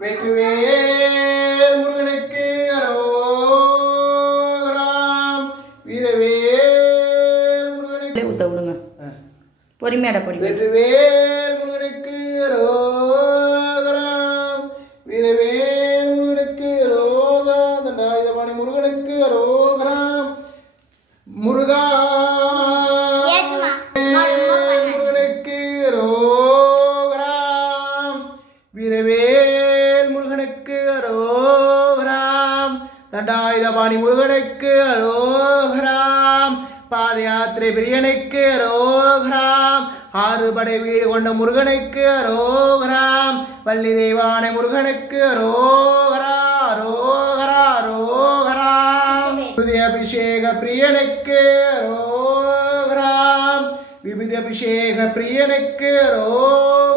வெற்றிவேல் முருகனுக்கு அரோகராம். வீரவேல் முருகனுக்கு ஊத்த விடுங்க. பொறுமையாட பொறுமை. வெற்றிவேல் முருகனுக்கு அரோகராம். வீரவேல் முருகனுக்கு அரோகராம். தண்டாயுதபாணி முருகனுக்கு அரோகராம். முருகா முருகனுக்கு அரோகராம். வீரவேல் முருகனுக்கு அரோகராம். தண்டாயுதபாணி முருகனுக்கு அரோகராம். பாத யாத்திரை பிரியனுக்கு அரோகராம். ஆறுபடை வீடு கொண்ட முருகனுக்கு அரோகராம். வள்ளி தெய்வானை முருகனுக்கு அரோகரா அரோகரா அரோகராம். விபூதி அபிஷேக பிரியனுக்கு அரோகராம். விபூதி அபிஷேக பிரியனுக்கு அரோகராம்.